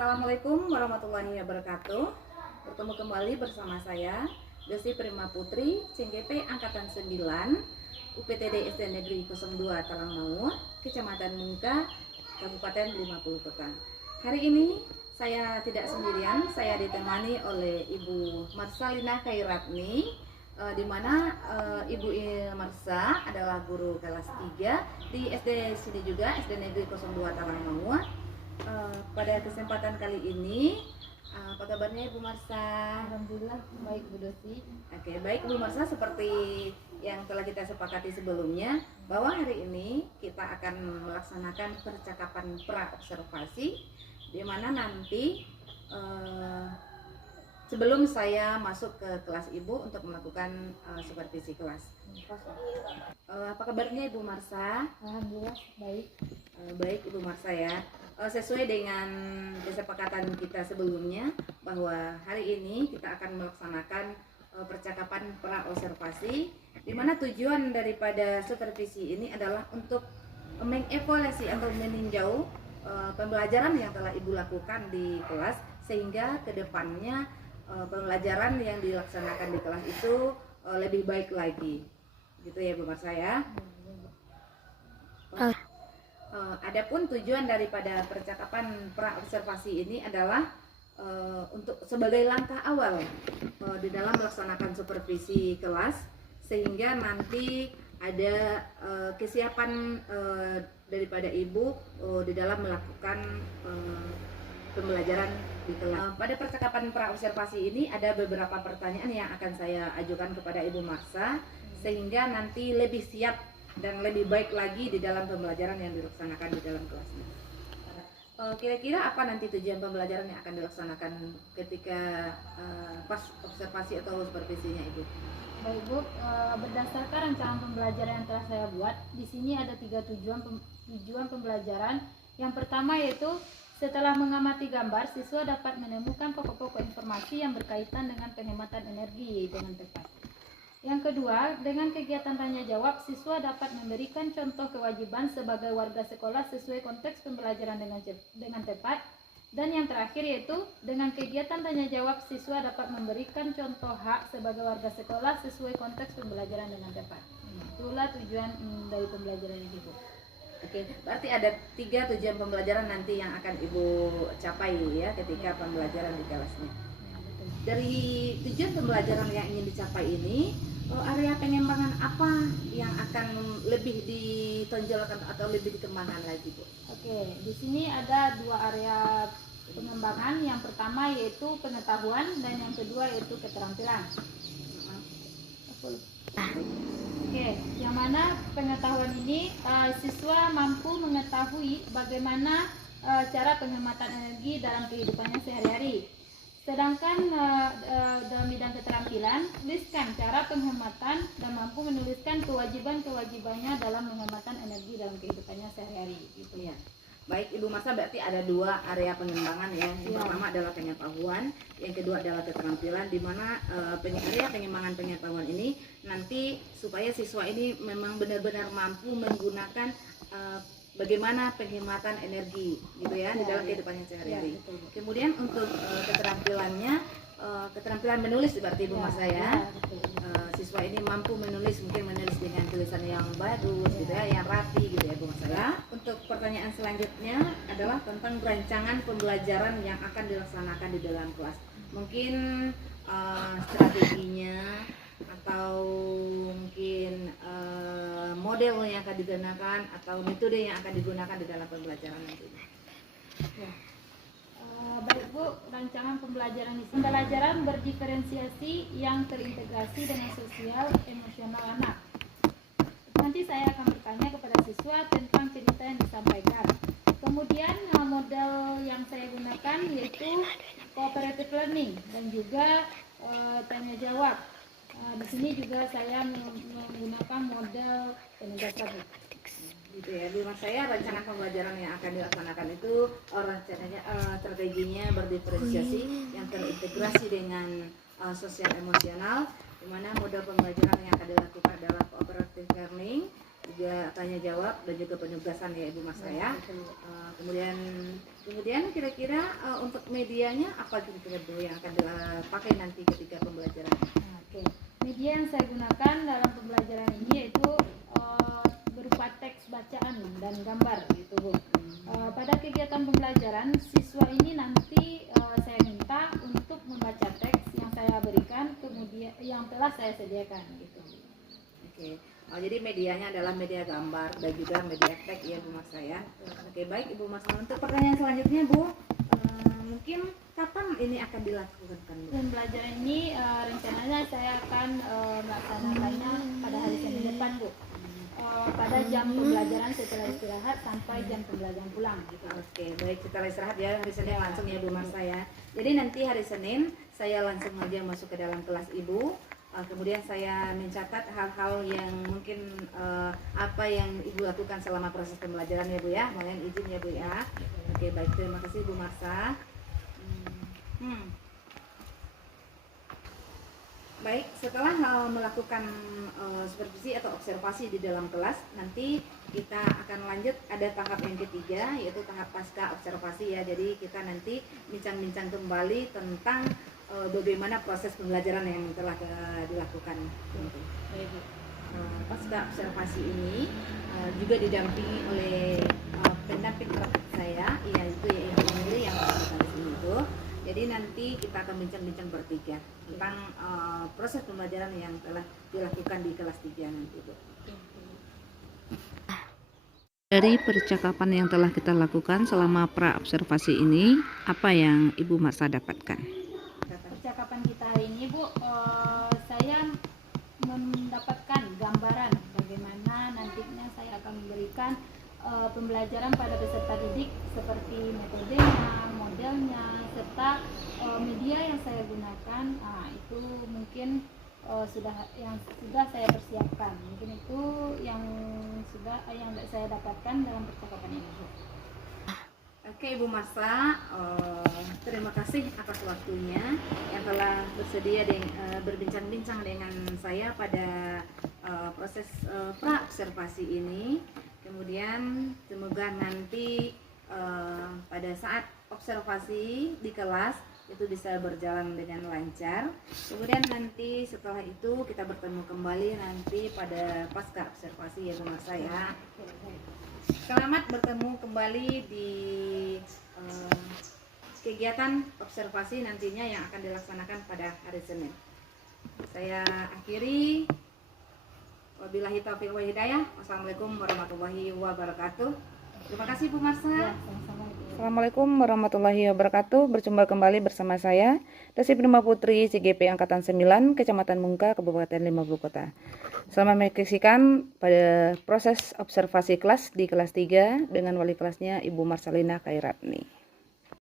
Assalamualaikum warahmatullahi wabarakatuh. Bertemu kembali bersama saya Desi Prima Putri, CGP Angkatan 9, UPTD SD Negeri 02 Talangmangu, Kecamatan Mungka, Kabupaten 50 Kota. Hari ini saya tidak sendirian, saya ditemani oleh Ibu Marsalina Khairatni, di mana Ibu Marsa adalah guru kelas 3 di SD sini juga, SD Negeri 02 Talangmangu. Pada kesempatan kali ini, apa kabarnya Ibu Marsa? Alhamdulillah baik Bu Dosi. Oke, baik Bu Marsa, seperti yang telah kita sepakati sebelumnya, bahwa hari ini kita akan melaksanakan percakapan pra-observasi, di mana nanti sebelum saya masuk ke kelas Ibu untuk melakukan supervisi kelas. Apa kabarnya Ibu Marsa? Alhamdulillah baik. Baik Ibu Marsa ya. Sesuai dengan kesepakatan kita sebelumnya bahwa hari ini kita akan melaksanakan percakapan pra-observasi, di mana tujuan daripada supervisi ini adalah untuk mengevaluasi atau meninjau pembelajaran yang telah Ibu lakukan di kelas, sehingga kedepannya pembelajaran yang dilaksanakan di kelas itu lebih baik lagi, gitu ya Bu Marsa ya. Adapun tujuan daripada percakapan pra-observasi ini adalah untuk sebagai langkah awal di dalam melaksanakan supervisi kelas, sehingga nanti ada kesiapan daripada Ibu di dalam melakukan pembelajaran di kelas. Pada percakapan pra-observasi ini ada beberapa pertanyaan yang akan saya ajukan kepada Ibu Marsa, sehingga nanti lebih siap dan lebih baik lagi di dalam pembelajaran yang dilaksanakan di dalam kelasnya. Kira-kira apa nanti tujuan pembelajaran yang akan dilaksanakan ketika pas observasi atau supervisinya Ibu? Baik Bu, berdasarkan rancangan pembelajaran yang telah saya buat, di sini ada 3 tujuan pembelajaran. Yang pertama yaitu setelah mengamati gambar, siswa dapat menemukan pokok-pokok informasi yang berkaitan dengan penghematan energi dengan tepat. Yang kedua, dengan kegiatan tanya jawab, siswa dapat memberikan contoh kewajiban sebagai warga sekolah sesuai konteks pembelajaran dengan tepat. Dan yang terakhir yaitu dengan kegiatan tanya jawab, siswa dapat memberikan contoh hak sebagai warga sekolah sesuai konteks pembelajaran dengan tepat. Itulah tujuan dari pembelajaran ini Bu. Oke, berarti ada 3 tujuan pembelajaran nanti yang akan Ibu capai ya ketika pembelajaran di kelasnya. Dari tujuan pembelajaran yang ingin dicapai ini, area pengembangan apa yang akan lebih ditonjolkan atau lebih dikembangkan lagi Bu? Oke, di sini ada 2 area pengembangan. Yang pertama yaitu pengetahuan dan yang kedua yaitu keterampilan. Oke, yang mana pengetahuan ini siswa mampu mengetahui bagaimana cara penghematan energi dalam kehidupannya sehari-hari. Sedangkan dalam bidang keterampilan, tuliskan cara penghematan dan mampu menuliskan kewajiban-kewajibannya dalam penghematan energi dalam kehidupannya sehari-hari. Gitu ya. Baik Ibu Marsa, berarti ada 2 area pengembangan ya. Yang pertama adalah pengetahuan, yang kedua adalah keterampilan, di mana area pengembangan pengetahuan ini nanti supaya siswa ini memang benar-benar mampu menggunakan bagaimana penghematan energi gitu ya di dalam kehidupannya sehari-hari. Kemudian untuk keterampilannya, keterampilan menulis berarti Ibu Marsa ya. Siswa ini mampu menulis, mungkin menulis dengan tulisan yang bagus gitu ya, yang rapi gitu ya Bu Marsa ya. Untuk pertanyaan selanjutnya adalah tentang rancangan pembelajaran yang akan dilaksanakan di dalam kelas. Mungkin strateginya atau mungkin model yang akan digunakan atau metode yang akan digunakan di dalam pembelajaran nantinya. Ya. Baik Bu, rancangan pembelajaran di sini pembelajaran berdiferensiasi yang terintegrasi dengan sosial emosional anak. Nanti saya akan bertanya kepada siswa tentang cerita yang disampaikan. Kemudian model yang saya gunakan yaitu cooperative learning dan juga tanya jawab. Di sini juga saya menggunakan model penugasan. Gitu ya Bu Marsa ya, rancangan pembelajaran yang akan dilaksanakan itu rencananya strateginya berdiferensiasi yang terintegrasi dengan sosial emosional, di mana model pembelajaran yang akan dilakukan adalah cooperative learning, juga tanya jawab dan juga penugasan ya Ibu Marsa ya. Kemudian kira-kira untuk medianya apa kira-kira Bu yang akan dipakai nanti ketika pembelajaran? Oke. Media yang saya gunakan dalam pembelajaran ini yaitu berupa teks bacaan dan gambar gitu Bu. Pada kegiatan pembelajaran siswa ini nanti saya minta untuk membaca teks yang saya berikan kemudian yang telah saya sediakan gitu. Oke. Jadi medianya adalah media gambar dan juga media teks ya Bu Marsa ya. Oke, baik Ibu Marsa. Untuk pertanyaan selanjutnya Bu, mungkin kapan ini akan dilakukan Bu? Pembelajaran ini rencananya saya akan melaksanakannya pada hari Senin depan Bu. Pada jam pembelajaran setelah istirahat sampai jam pembelajaran pulang gitu. Oke, baik, setelah istirahat ya hari Senin langsung ya Bu Marsa ya. Jadi nanti hari Senin saya langsung aja masuk ke dalam kelas Ibu. Kemudian saya mencatat hal-hal yang mungkin apa yang Ibu lakukan selama proses pembelajaran ya Bu ya. Mohon izin ya Bu ya. Oke, baik, terima kasih Bu Marsa. Baik, setelah melakukan supervisi atau observasi di dalam kelas, nanti kita akan lanjut ada tahap yang ketiga, yaitu tahap pasca observasi ya. Jadi kita nanti bincang-bincang kembali tentang bagaimana proses pembelajaran yang telah dilakukan. Pasca observasi ini juga didampingi oleh pendamping praktik saya, yaitu Ibu Emily yang ada di sini itu. Jadi nanti kita akan bincang-bincang bertiga tentang proses pembelajaran yang telah dilakukan di kelas 3 nanti Bu. Dari percakapan yang telah kita lakukan selama pra-observasi ini, apa yang Ibu Marsa dapatkan? Percakapan kita hari ini Bu, saya mendapatkan gambaran bagaimana nantinya saya akan memberikan pembelajaran pada peserta didik seperti metodenya, modelnya, serta media yang saya gunakan. Itu mungkin sudah saya persiapkan. Mungkin itu yang saya dapatkan dalam percakapan ini Bu. Oke Ibu Marsa, terima kasih atas waktunya yang telah bersedia berbincang-bincang dengan saya pada proses pra-observasi ini. Kemudian semoga nanti pada saat observasi di kelas itu bisa berjalan dengan lancar. Kemudian nanti setelah itu kita bertemu kembali nanti pada pasca observasi ya Bu Marsa ya. Selamat bertemu kembali di kegiatan observasi nantinya yang akan dilaksanakan pada hari Senin. Saya akhiri. Wabillahi taufiq wal hidayah. Wassalamualaikum warahmatullahi wabarakatuh. Terima kasih Bu Marsa. Assalamualaikum warahmatullahi wabarakatuh. Berjumpa kembali bersama saya Desi Prima Putri CGP Angkatan 9 Kecamatan Mungka Kabupaten 50 Kota. Selamat menyaksikan pada proses observasi kelas di kelas 3 dengan wali kelasnya Ibu Marsalina Khairatni.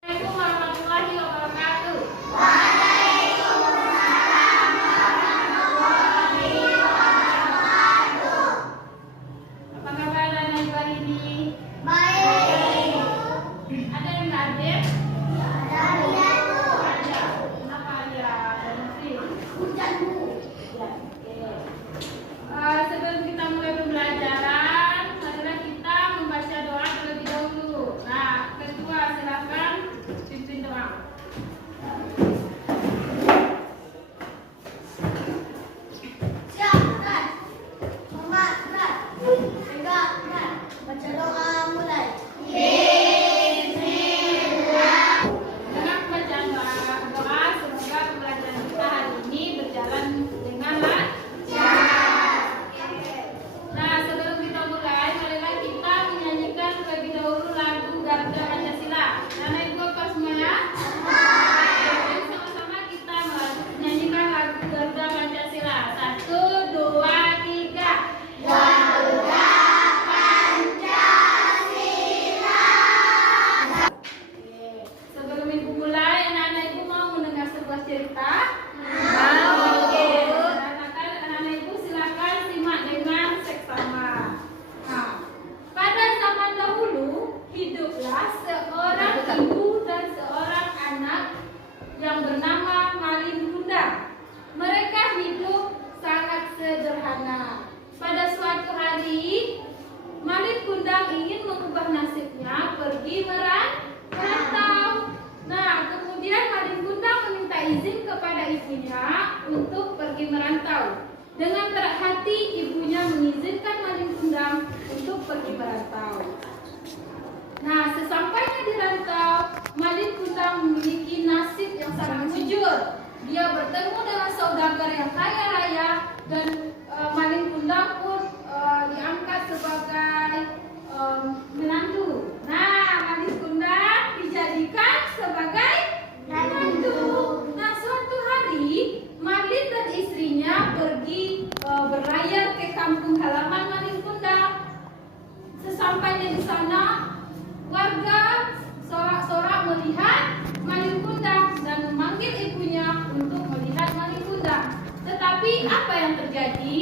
Assalamualaikum warahmatullahi wabarakatuh. Apa kabar anak-anak hari ini? Baik. Ada yang hadir? Ada. Kenapa ada? Ada muslim? Hujan Bu. Ya, oke. Sebelum kita mulai pembelajaran, marilah kita membaca doa terlebih dahulu. Nah, ketua silakan. pergi merantau. Nah, sesampainya di rantau, Malin Kundang memiliki nasib yang sangat jujur. Dia bertemu dengan saudagar yang kaya raya dan Malin Kundang pun diangkat sebagai menantu. Nah, Malin Kundang dijadikan sebagai menantu. Nah, suatu hari Malin dan istrinya pergi berlayar ke kampung halaman Malin Kundang. Sesampainya di sana, warga sorak-sorak melihat Malin Kundang dan memanggil ibunya untuk melihat Malin Kundang. Tetapi apa yang terjadi?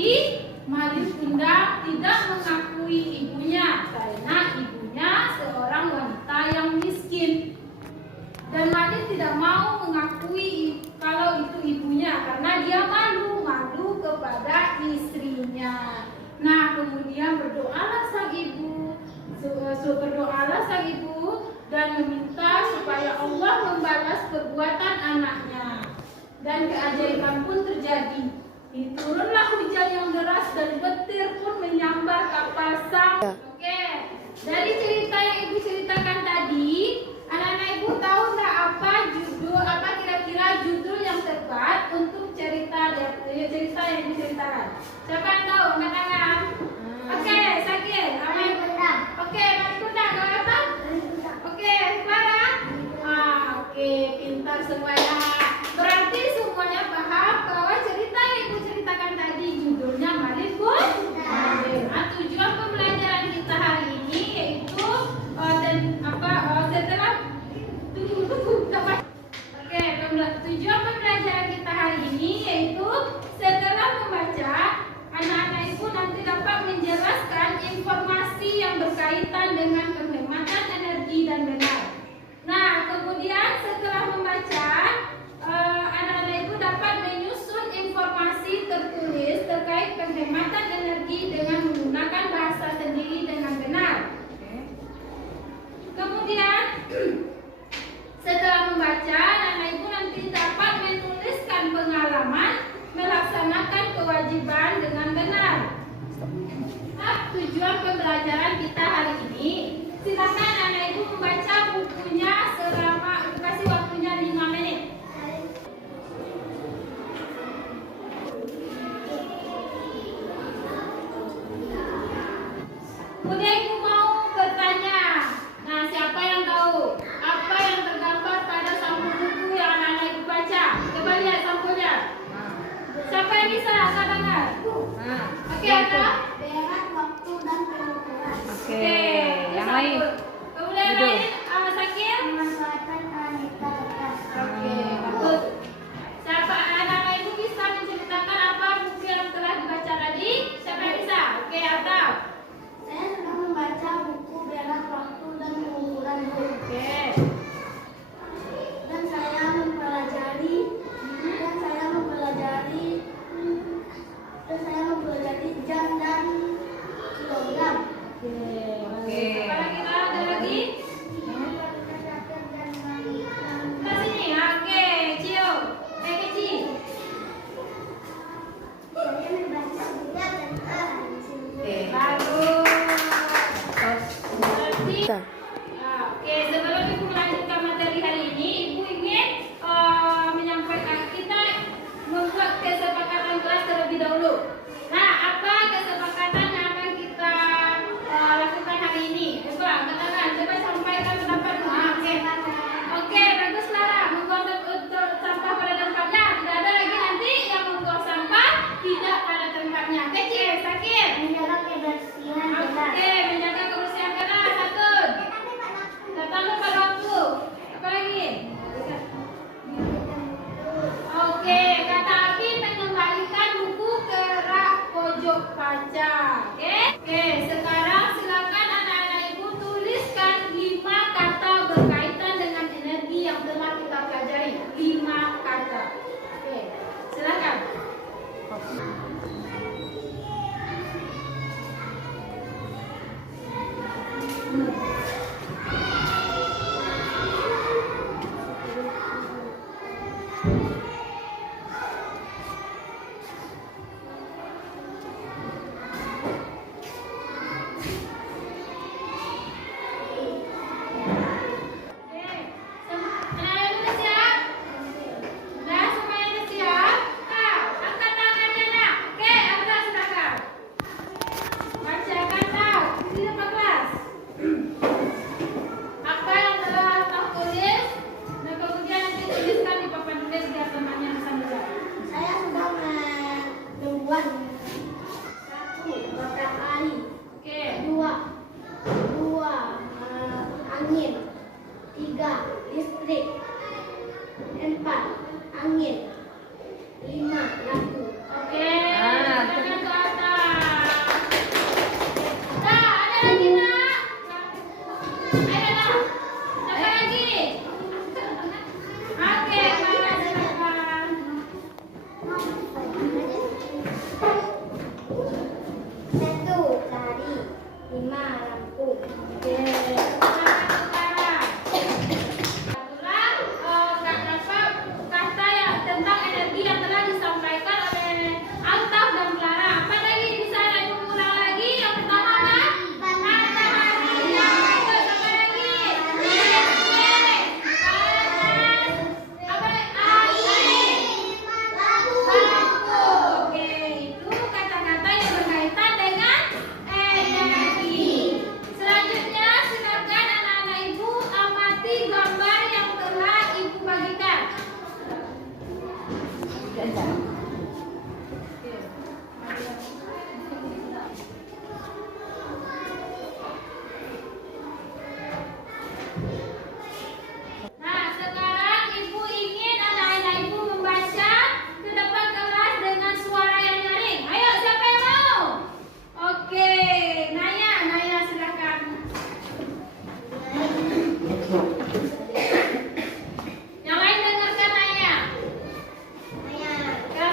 Malin Kundang tidak mengakui ibunya karena ibunya seorang wanita yang miskin. Dan Malin tidak mau mengakui kalau itu ibunya karena dia malu kepada istrinya. Nah, kemudian berdoalah sang ibu dan meminta supaya Allah membalas perbuatan anaknya. Dan keajaiban pun terjadi. Turunlah hujan yang deras dan petir pun menyambar kapal sang. Oke, dari cerita yang ibu ceritakan tadi, anak-anak ibu tahu nggak apa kira-kira judul yang tepat untuk cerita yang ibu ceritakan? Siapa yang tahu? Anak-anak? Oke, Sakit. Oke, Malin Kundang. Kalau apa? Oke, Clara. Oke, pintar semuanya. Berarti semuanya paham bahwa cerita yang ibu ceritakan tadi judulnya Malin Kundang. Nah, tujuan pembelajaran kita hari ini yaitu tujuan pembelajaran kita hari ini yaitu setelah membaca, anak-anak ibu nanti dapat menjelaskan informasi yang berkaitan dengan penghematan energi dan benar. Nah, kemudian setelah membaca, anak-anak ibu dapat menyusun informasi tertulis terkait penghematan energi dengan menggunakan bahasa sendiri dengan benar. Kemudian setelah membaca, anak ibu nanti dapat menuliskan pengalaman melaksanakan kewajiban dengan benar. Nah, tujuan pembelajaran kita hari ini, silakan anak ibu membaca bukunya selama ibu kasih waktunya 5 menit. Kemudian ibu mau bertanya. Nah, siapa yang tahu apa yang tergambar pada sampul buku yang anak-anak ibu baca? Coba lihat sampulnya. Siapa yang bisa angkat tangan? Oke, ada? Berat, waktu, dan pengukuran. Oke, yang lain. Kemudian Duduk. lain, Sakit? Memanfaatkan aneka kertas. Oke, bagus. Siapa anak-anak ibu bisa menceritakan apa buku yang telah dibaca tadi? Siapa yang bisa? Oke, Atau? Saya sudah membaca buku Berat, Waktu, dan Pengukuran. Oke. Dan saya mempelajari jam dan kilogram. Oke. Apa lagi? Ada lagi? Ke sini ya. Oke, Cio. Keci. Saya membaca budak dan Bagus. Berarti, oke, sebelum ibu melanjutkan materi hari ini, ibu ingin menyampaikan kita membuat kesepakatan kelas terlebih dahulu. Nah, apa kesepakatan yang akan kita lakukan hari ini? Coba, katakan, coba sampaikan pendapatmu. Oke, bagus Lara. Membuang sampah pada tempatnya. Tidak ada lagi nanti yang membuang sampah tidak pada tempatnya. Kecil, Sakit. menjaga kebersihan benar. Oke, menjaga kebersihan benar. Satu. Datang lupa 3. Listrik. 4. Angin. 5. Lampu. Oke, Ah, tangan ke atas. Nah, ada lagi nak. Ayo nak. Ada lagi. Oke, Clara silakan. 1. Tari. 5. Lampu. Oke, silakan Clara. Itulah kata yang tentang energi yang telah disampaikan oleh Altaf dan Clara. Apa lagi bisa ada yang mengulang lagi? Yang pertama kan? Matahari. Terus apa lagi? Listrik. Panas. Apa lagi? Air. Lampu. Oke, itu kata-kata yang berkaitan dengan energi. Selanjutnya, silakan anak-anak ibu amati gambar yang telah ibu bagikan. Nah, sekarang ibu ingin anak-anak ibu membaca ke depan kelas dengan suara yang nyaring. Ayo, siapa yang mau? Oke, Naya silakan. Yang lain dengarkan Naya. Ayah. Ya,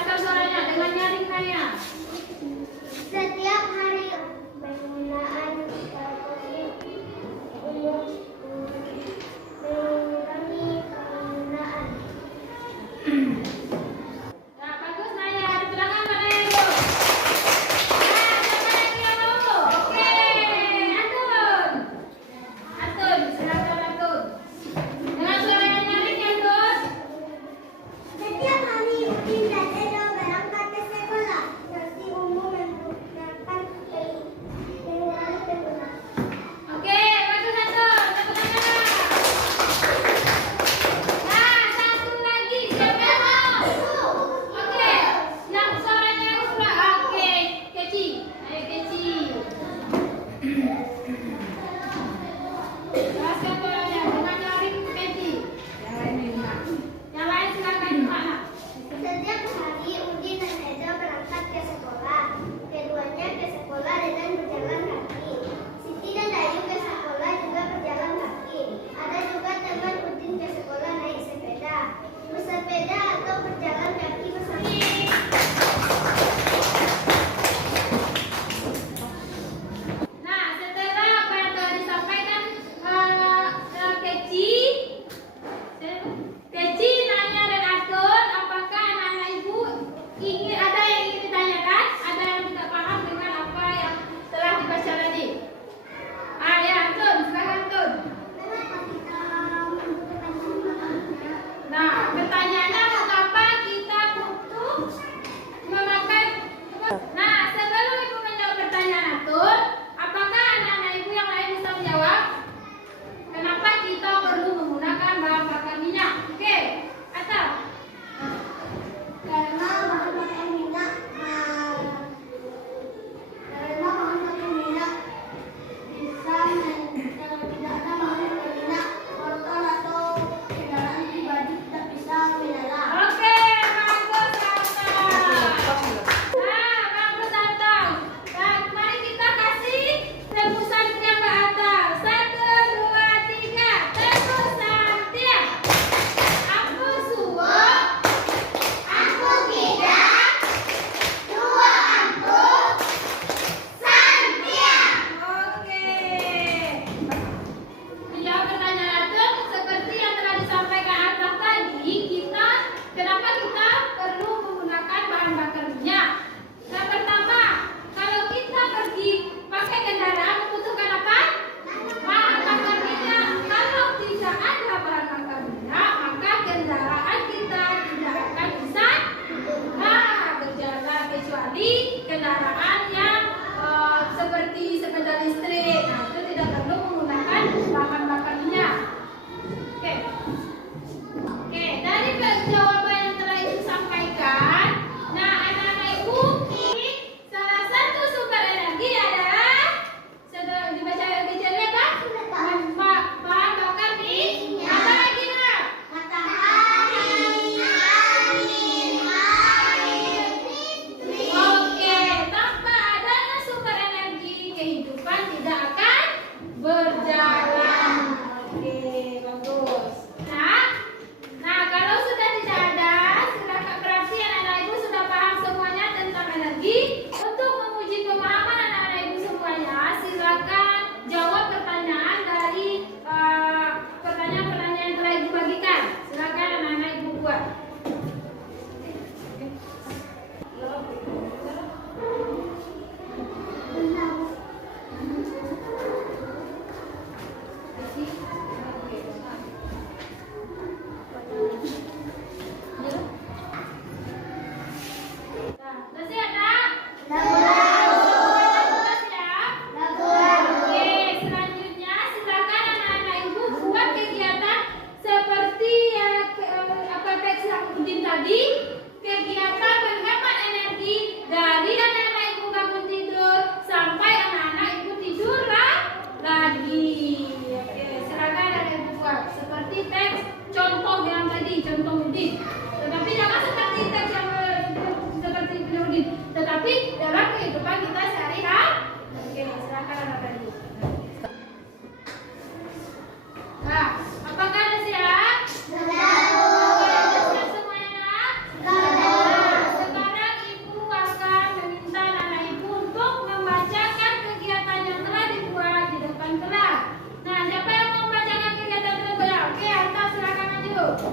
Nah,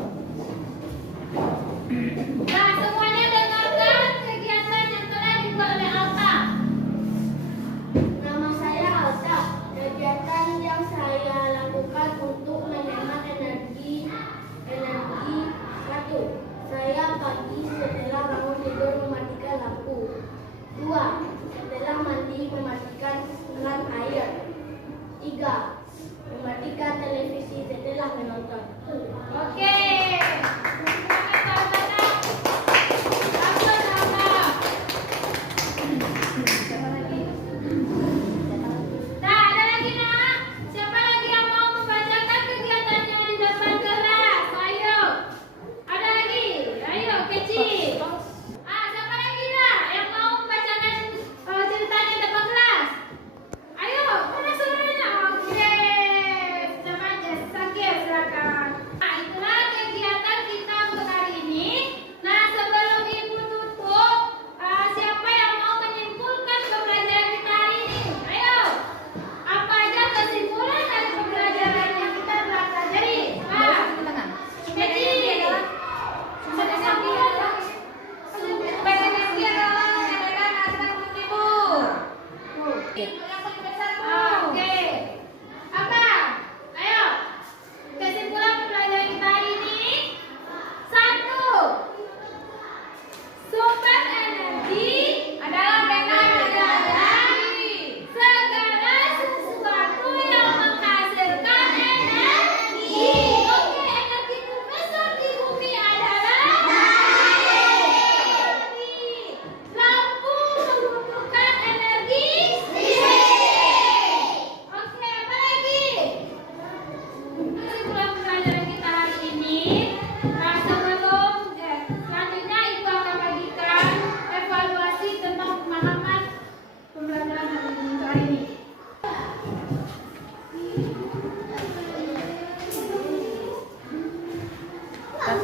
semuanya dengarkan kegiatan yang telah dibuat oleh Alta. Nama saya Alta. Kegiatan yang saya lakukan untuk menghemat energi satu. Saya pagi setelah bangun tidur mematikan lampu. 2. Setelah mandi mematikan keran air. 3. Mematikan televisi setelah menonton. Oke. Silakan Alta. Apa nama? Siapa lagi? Nah, ada lagi nak. Siapa lagi yang mau membacakan kegiatan yang di depan kelas? Ayo. Ada lagi? Ayo, kecil. Siapa lagi nak yang mau membacakan ceritanya di depan kelas? Ayo, mana suaranya? Oke. Sama aja, Sakir, silakan. Nah, itulah kegiatan kita untuk hari ini. Nah, sebelum ibu tutup, siapa yang mau menyimpulkan pembelajaran kita hari ini? Ayo. Apa aja kesimpulan dari pembelajaran yang kita telah pelajari? Kecil. Oke. Apa? Ayo. Kesimpulan pembelajaran kita hari ini. 1. Sumber energi adalah segala sesuatu yang menghasilkan energi. Oke, energi terbesar di bumi adalah energi. Lampu membutuhkan energi listrik. Oke, apa lagi? Kesimpulan pembelajaran kita hari ini. Selanjutnya ibu akan bagikan evaluasi tentang pemahaman pembelajaran untuk hari ini.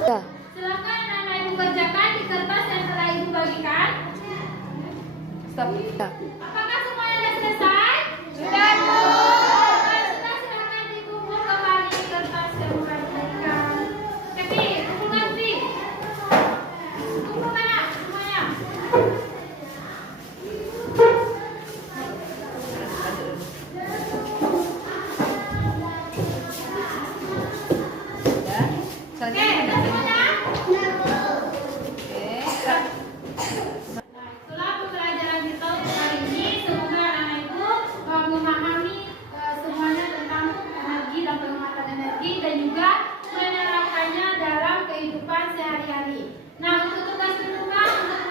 Silakan anak ibu kerjakan di kertas yang telah ibu bagikan. Apakah semuanya sudah selesai? Sudah, Bu. Kalau sudah, silakan dikumpul kembali kertas yang telah diberikan. Cepi, kumpulkan Pi. Kumpul mana semuanya? Oke, sudah semuanya? Nah, itulah pembelajaran kita untuk hari ini. Semoga anak-anak ibu memahami semuanya tentang energi dan penghematan energi dan juga menerapkannya dalam kehidupan sehari-hari. Nah, untuk tugas di rumah untuk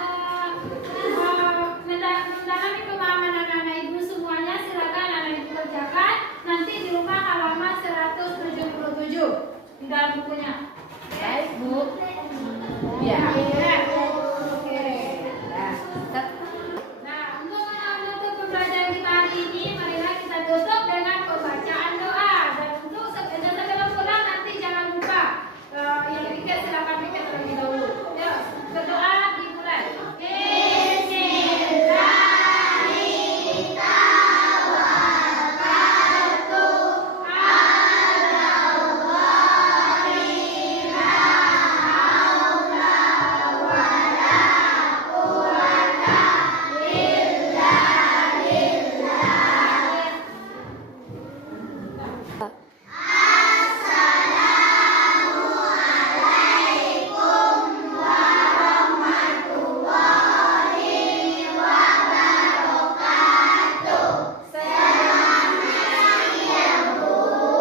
mendalami pemahaman anak-anak ibu semuanya, silakan anak ibu kerjakan nanti di rumah halaman 177 di dalam bukunya. Baik, Bu. Ya. Oke. Nah, untuk menutup pembelajaran kita hari ini, marilah kita tutup dengan pembacaan doa. Dan untuk sebelum pulang nanti jangan lupa yang ketiga silakan pikir terlebih dahulu. Yuk, berdoa dimulai.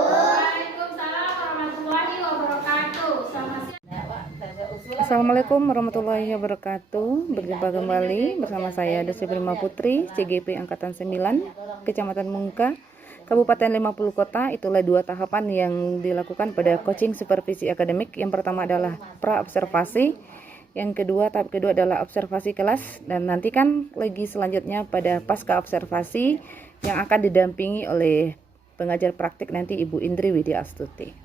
Waalaikumsalam warahmatullahi wabarakatuh. Selamat siang. Assalamualaikum warahmatullahi wabarakatuh. Berjumpa kembali bersama saya Desi Prima Putri, CGP Angkatan 9, Kecamatan Mungka, Kabupaten 50 Kota. Itulah 2 tahapan yang dilakukan pada coaching supervisi akademik. Yang pertama adalah pra-observasi, yang kedua, tahap kedua adalah observasi kelas, dan nantikan lagi selanjutnya pada pasca observasi yang akan didampingi oleh pengajar praktik nanti Ibu Indri Widya Astuti.